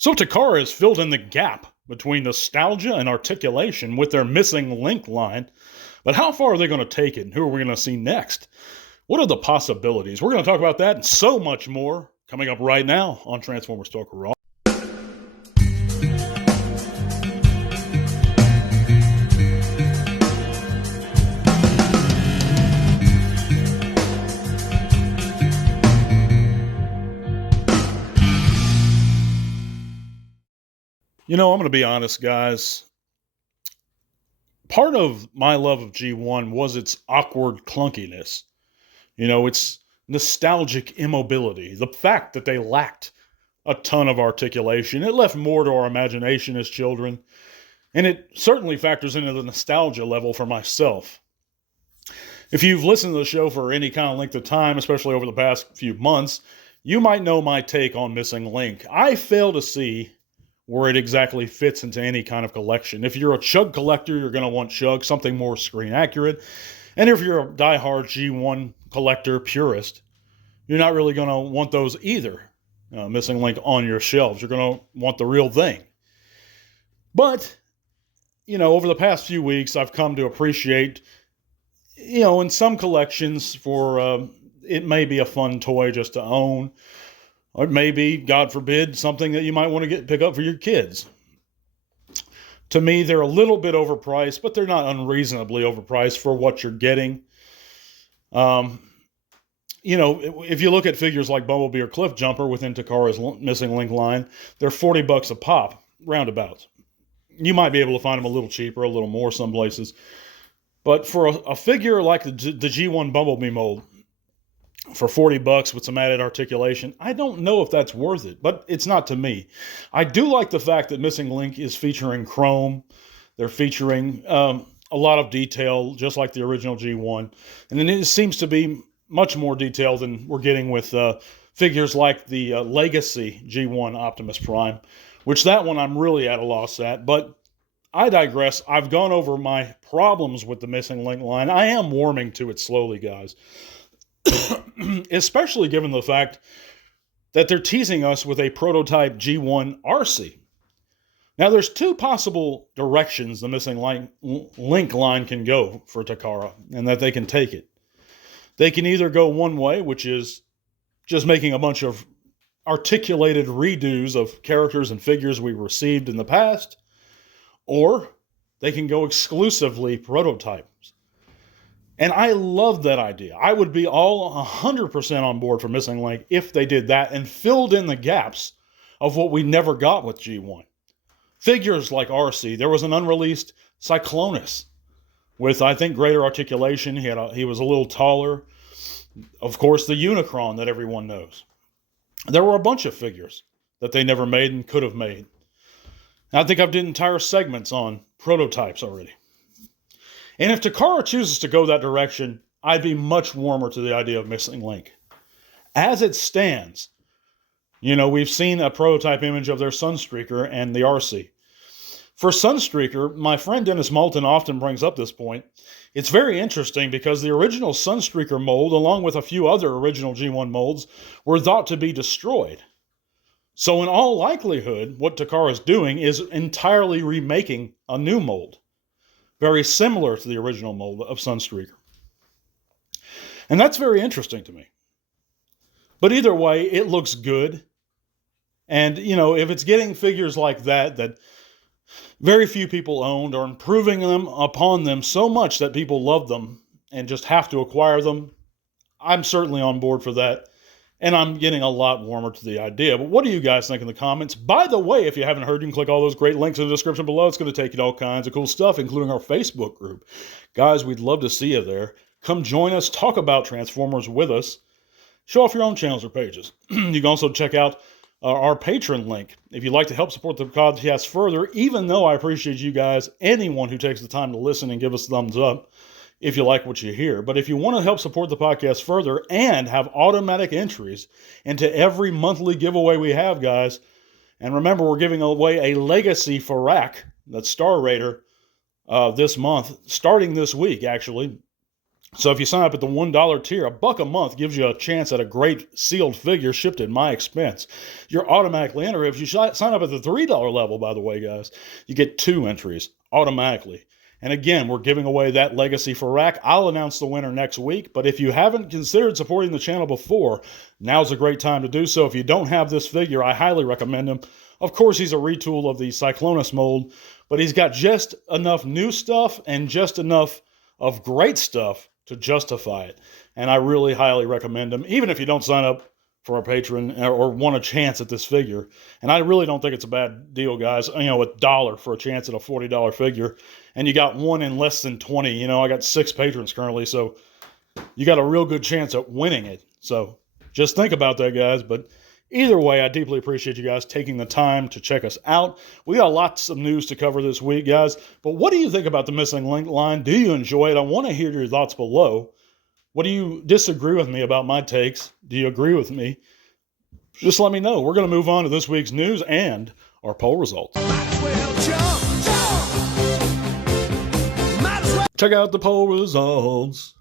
So Takara has filled in the gap between nostalgia and articulation with their missing link line. But how far are they going to take it, and who are we going to see next? What are the possibilities? We're going to talk about that and so much more coming up right now on Transformers Talk Raw. I'm going to be honest, guys. Part of my love of G1 was its awkward clunkiness. Its nostalgic immobility. The fact that they lacked a ton of articulation. It left more to our imagination as children. And it certainly factors into the nostalgia level for myself. If you've listened to the show for any kind of length of time, especially over the past few months, you might know my take on Missing Link. I fail to see where it exactly fits into any kind of collection. If you're a Chug collector, you're going to want Chug, something more screen accurate. And if you're a diehard G1 collector purist, you're not really going to want those either. Missing Link on your shelves. You're going to want the real thing. But, over the past few weeks, I've come to appreciate, in some collections for, it may be a fun toy just to own. Or it may be, God forbid, something that you might want to pick up for your kids. To me, they're a little bit overpriced, but they're not unreasonably overpriced for what you're getting. If you look at figures like Bumblebee or Cliff Jumper within Takara's Missing Link line, they're $40 a pop, roundabouts. You might be able to find them a little cheaper, a little more some places. But for a figure like the G1 Bumblebee mold, for $40 with some added articulation, I don't know if that's worth it, but it's not to me. I do like the fact that Missing Link is featuring chrome. They're featuring a lot of detail, just like the original G1. And then it seems to be much more detail than we're getting with figures like the Legacy G1 Optimus Prime, which that one I'm really at a loss at. But I digress. I've gone over my problems with the Missing Link line. I am warming to it slowly, guys. Especially given the fact that they're teasing us with a prototype G1 RC. Now, there's two possible directions the Missing Link line can go for Takara, and that they can take it. They can either go one way, which is just making a bunch of articulated redos of characters and figures we received in the past, or they can go exclusively prototypes. And I love that idea. I would be all 100% on board for Missing Link if they did that and filled in the gaps of what we never got with G1. Figures like RC, there was an unreleased Cyclonus with, I think, greater articulation. He was a little taller. Of course, the Unicron that everyone knows. There were a bunch of figures that they never made and could have made. I think I've did entire segments on prototypes already. And if Takara chooses to go that direction, I'd be much warmer to the idea of Missing Link. As it stands, we've seen a prototype image of their Sunstreaker and the RC. For Sunstreaker, my friend Dennis Moulton often brings up this point. It's very interesting because the original Sunstreaker mold, along with a few other original G1 molds, were thought to be destroyed. So in all likelihood, what Takara is doing is entirely remaking a new mold. Very similar to the original mold of Sunstreaker. And that's very interesting to me. But either way, it looks good. And, if it's getting figures like that very few people owned, or improving them upon them so much that people love them and just have to acquire them, I'm certainly on board for that. And I'm getting a lot warmer to the idea. But what do you guys think in the comments? By the way, if you haven't heard, you can click all those great links in the description below. It's going to take you to all kinds of cool stuff, including our Facebook group. Guys, we'd love to see you there. Come join us. Talk about Transformers with us. Show off your own channels or pages. You can also check out our Patreon link if you'd like to help support the podcast further, even though I appreciate you guys, anyone who takes the time to listen and give us a thumbs up if you like what you hear. But if you want to help support the podcast further and have automatic entries into every monthly giveaway we have, guys, and remember, we're giving away a Legacy Farak, that's Star Raider, this month, starting this week, actually. So if you sign up at the $1 tier, $1 a month gives you a chance at a great sealed figure shipped at my expense. You're automatically entered. If you sign up at the $3 level, by the way, guys, you get 2 entries automatically. And again, we're giving away that legacy for rack. I'll announce the winner next week. But if you haven't considered supporting the channel before, now's a great time to do so. If you don't have this figure, I highly recommend him. Of course, he's a retool of the Cyclonus mold, but he's got just enough new stuff and just enough of great stuff to justify it. And I really highly recommend him, even if you don't sign up for a patron or want a chance at this figure. And I really don't think it's a bad deal, guys. $1 for a chance at a $40 figure. And you got one in less than 20. I got 6 patrons currently, so you got a real good chance at winning it. So just think about that, guys. But either way, I deeply appreciate you guys taking the time to check us out. We got lots of news to cover this week, guys. But what do you think about the missing link line? Do you enjoy it? I want to hear your thoughts below. What do you disagree with me about my takes? Do you agree with me? Just let me know. We're going to move on to this week's news and our poll results. Check out the poll results.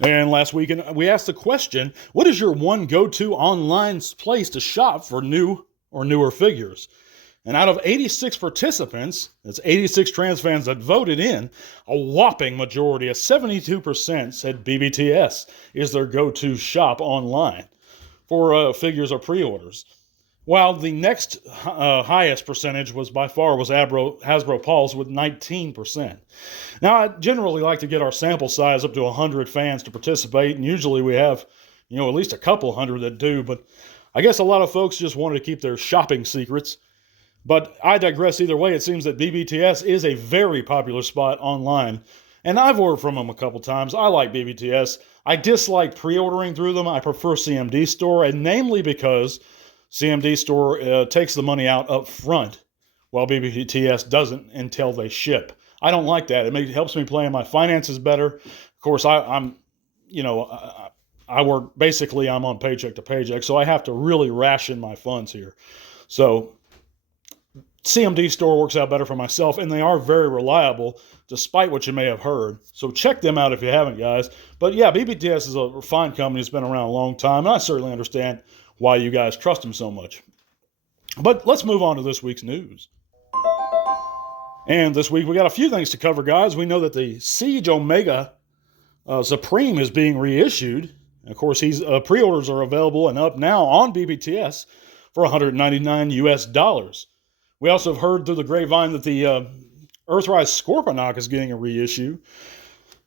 And last week, we asked the question, what is your one go-to online place to shop for new or newer figures? And out of 86 participants, that's 86 trans fans that voted in, a whopping majority of 72% said BBTS is their go-to shop online for figures or pre-orders. While the next highest percentage was Hasbro Pulse with 19%. Now, I generally like to get our sample size up to 100 fans to participate, and usually we have, at least a couple hundred that do, but I guess a lot of folks just wanted to keep their shopping secrets. But I digress either way. It seems that BBTS is a very popular spot online, and I've ordered from them a couple times. I like BBTS. I dislike pre-ordering through them. I prefer CMD Store, and namely because CMD Store takes the money out up front, while BBTS doesn't until they ship. I don't like that. It helps me plan my finances better. Of course, I work, basically I'm on paycheck to paycheck, so I have to really ration my funds here. So CMD Store works out better for myself, and they are very reliable, despite what you may have heard. So check them out if you haven't, guys. But yeah, BBTS is a fine company. It's been around a long time, and I certainly understand why you guys trust them so much. But let's move on to this week's news. And this week we got a few things to cover, guys. We know that the Siege Omega Supreme is being reissued. Of course, pre-orders are available and up now on BBTS for $199 US. We also have heard through the grapevine that the Earthrise Scorponok is getting a reissue.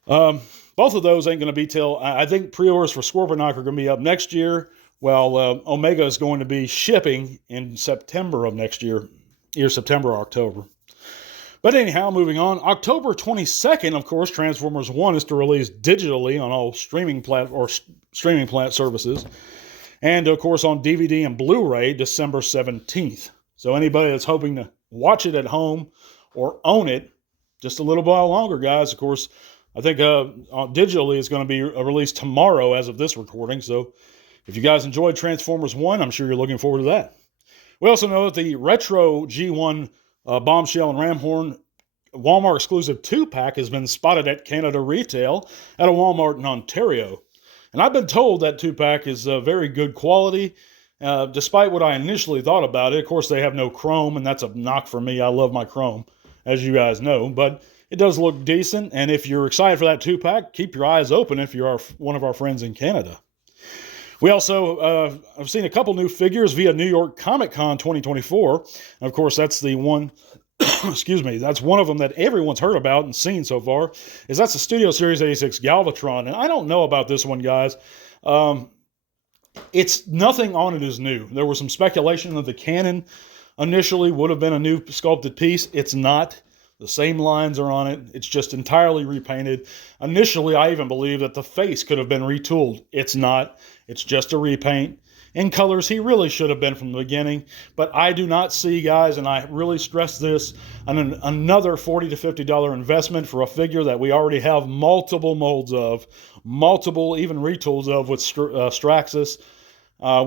Both of those ain't going to be till, I think pre-orders for Scorponok are going to be up next year, while Omega is going to be shipping in September of next year, either September or October. But anyhow, moving on, October 22nd, of course, Transformers 1 is to release digitally on all streaming services. And, of course, on DVD and Blu-ray, December 17th. So anybody that's hoping to watch it at home or own it, just a little while longer, guys. Of course, I think digitally it's going to be released tomorrow as of this recording. So if you guys enjoyed Transformers 1, I'm sure you're looking forward to that. We also know that the Retro G1 Bombshell and Ramhorn Walmart exclusive 2-pack has been spotted at Canada Retail at a Walmart in Ontario. And I've been told that 2-pack is very good quality, despite what I initially thought about it. Of course, they have no chrome, and that's a knock for me. I love my chrome, as you guys know. But it does look decent, and if you're excited for that 2-pack, keep your eyes open if you're one of our friends in Canada. We also have seen a couple new figures via New York Comic Con 2024. And of course, that's the one, that's one of them that everyone's heard about and seen so far, that's the Studio Series 86 Galvatron. And I don't know about this one, guys. It's nothing on it is new. There was some speculation that the cannon initially would have been a new sculpted piece. It's not. The same lines are on it. It's just entirely repainted. Initially, I even believed that the face could have been retooled. It's not. It's just a repaint. In colors, he really should have been from the beginning. But I do not see, guys, and I really stress this, another $40 to $50 investment for a figure that we already have multiple molds of, multiple even retools of with Straxus.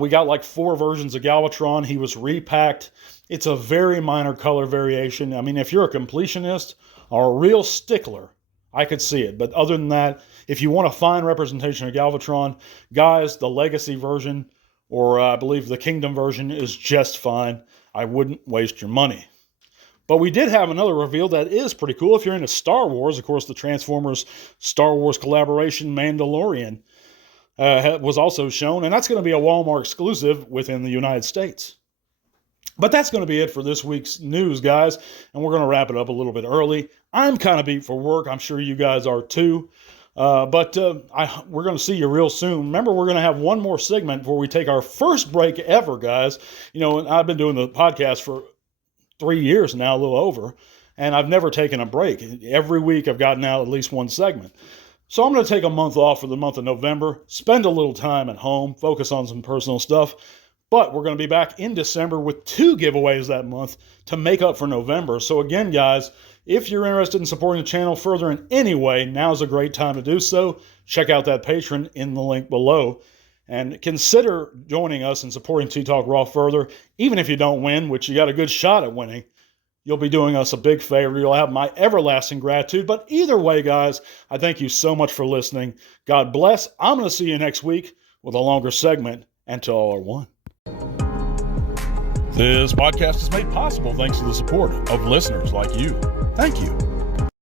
We got like 4 versions of Galvatron. He was repacked. It's a very minor color variation. I mean, if you're a completionist or a real stickler, I could see it. But other than that, If you want a fine representation of Galvatron, guys, the Legacy version, or I believe the Kingdom version, is just fine. I wouldn't waste your money. But we did have another reveal that is pretty cool. If you're into Star Wars, of course, the Transformers Star Wars collaboration Mandalorian was also shown, and that's going to be a Walmart exclusive within the United States. But that's going to be it for this week's news, guys, and we're going to wrap it up a little bit early. I'm kind of beat for work. I'm sure you guys are too. But we're going to see you real soon. Remember, we're going to have one more segment before we take our first break ever, guys. You know, I've been doing the podcast for 3 years now, a little over, and I've never taken a break. Every week I've gotten out at least one segment. So I'm going to take a month off for the month of November, spend a little time at home, focus on some personal stuff. But we're going to be back in December with 2 giveaways that month to make up for November. So again, guys, if you're interested in supporting the channel further in any way, now's a great time to do so. Check out that Patreon in the link below. And consider joining us and supporting T-Talk Raw further. Even if you don't win, which you got a good shot at winning, you'll be doing us a big favor. You'll have my everlasting gratitude. But either way, guys, I thank you so much for listening. God bless. I'm going to see you next week with a longer segment. And to all are one. This podcast is made possible thanks to the support of listeners like you. Thank you.